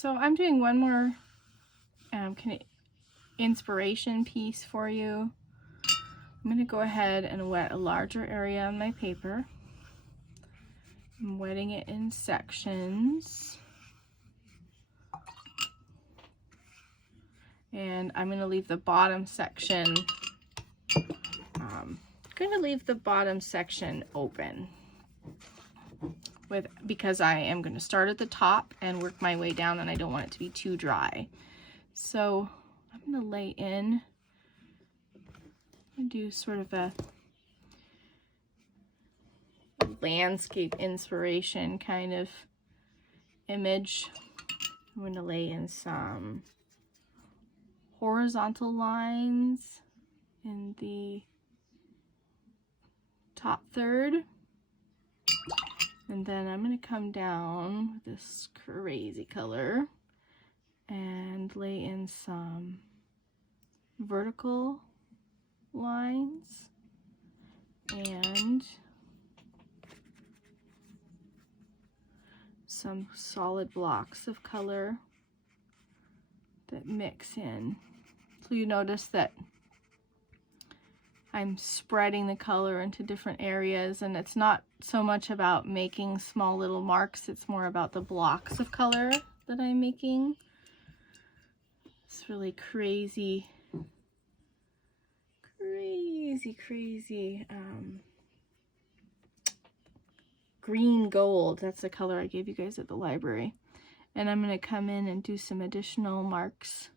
So I'm doing one more kind of inspiration piece for you. I'm going to go ahead and wet a larger area on my paper. I'm wetting it in sections. And I'm going to leave the bottom section, open because I am going to start at the top and work my way down, and I don't want it to be too dry. So I'm going to lay in and do sort of a landscape inspiration kind of image. I'm going to lay in some horizontal lines in the top third, and then I'm going to come down with this crazy color and lay in some vertical lines and some solid blocks of color that mix in. So you notice that I'm spreading the color into different areas, and it's not so much about making small little marks, it's more about the blocks of color that I'm making. It's really crazy green gold. That's the color I gave you guys at the library. And I'm going to come in and do some additional marks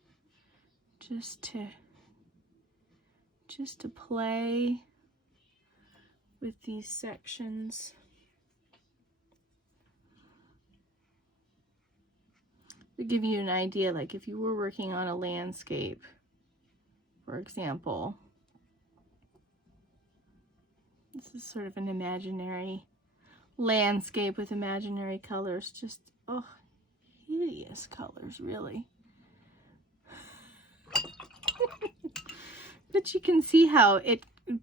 just to play with these sections. To give you an idea, like if you were working on a landscape, for example, this is sort of an imaginary landscape with imaginary colors, just, oh, hideous colors, really. But you can see how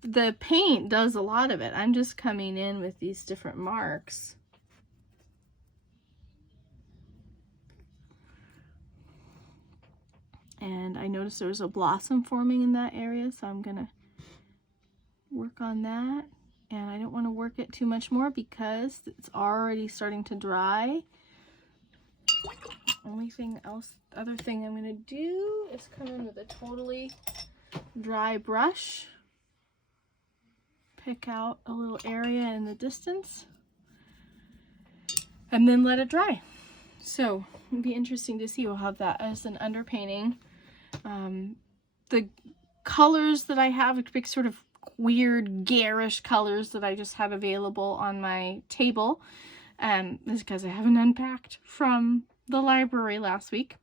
the paint does a lot of it. I'm just coming in with these different marks. And I noticed there was a blossom forming in that area, so I'm gonna work on that. And I don't want to work it too much more because it's already starting to dry. Other thing I'm gonna do is come in with a totally dry brush, pick out a little area in the distance, and then let it dry. So it'll be interesting to see. We'll have that as an underpainting. The colors that I have, big sort of weird garish colors that I just had available on my table, is because I haven't unpacked from the library last week.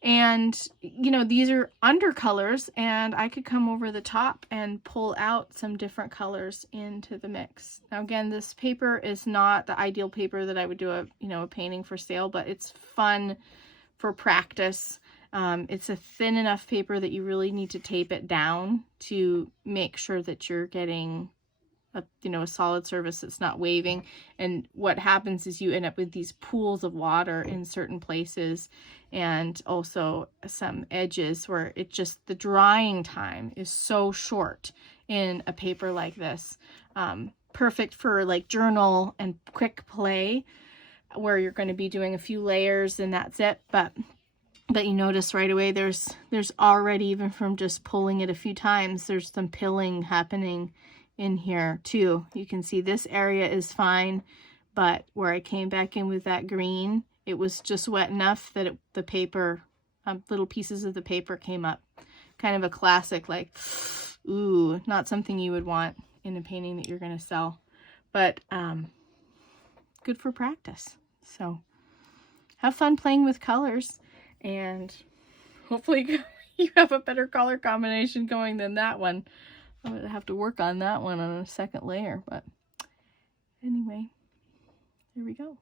And you know, these are undercolors, and I could come over the top and pull out some different colors into the mix. Now again, this paper is not the ideal paper that I would do a painting for sale, but it's fun for practice. It's a thin enough paper that you really need to tape it down to make sure that you're getting a solid surface that's not waving. And what happens is you end up with these pools of water in certain places, and also some edges where the drying time is so short in a paper like this. Perfect for like journal and quick play, where you're going to be doing a few layers and that's it. But you notice right away there's already, even from just pulling it a few times, there's some pilling happening in here too. You can see this area is fine, but where I came back in with that green, it was just wet enough that the paper, little pieces of the paper came up. Kind of a classic, like, ooh, not something you would want in a painting that you're going to sell, but good for practice. So have fun playing with colors, and hopefully you have a better color combination going than that one. I'm going to have to work on that one on a second layer, but anyway, there we go.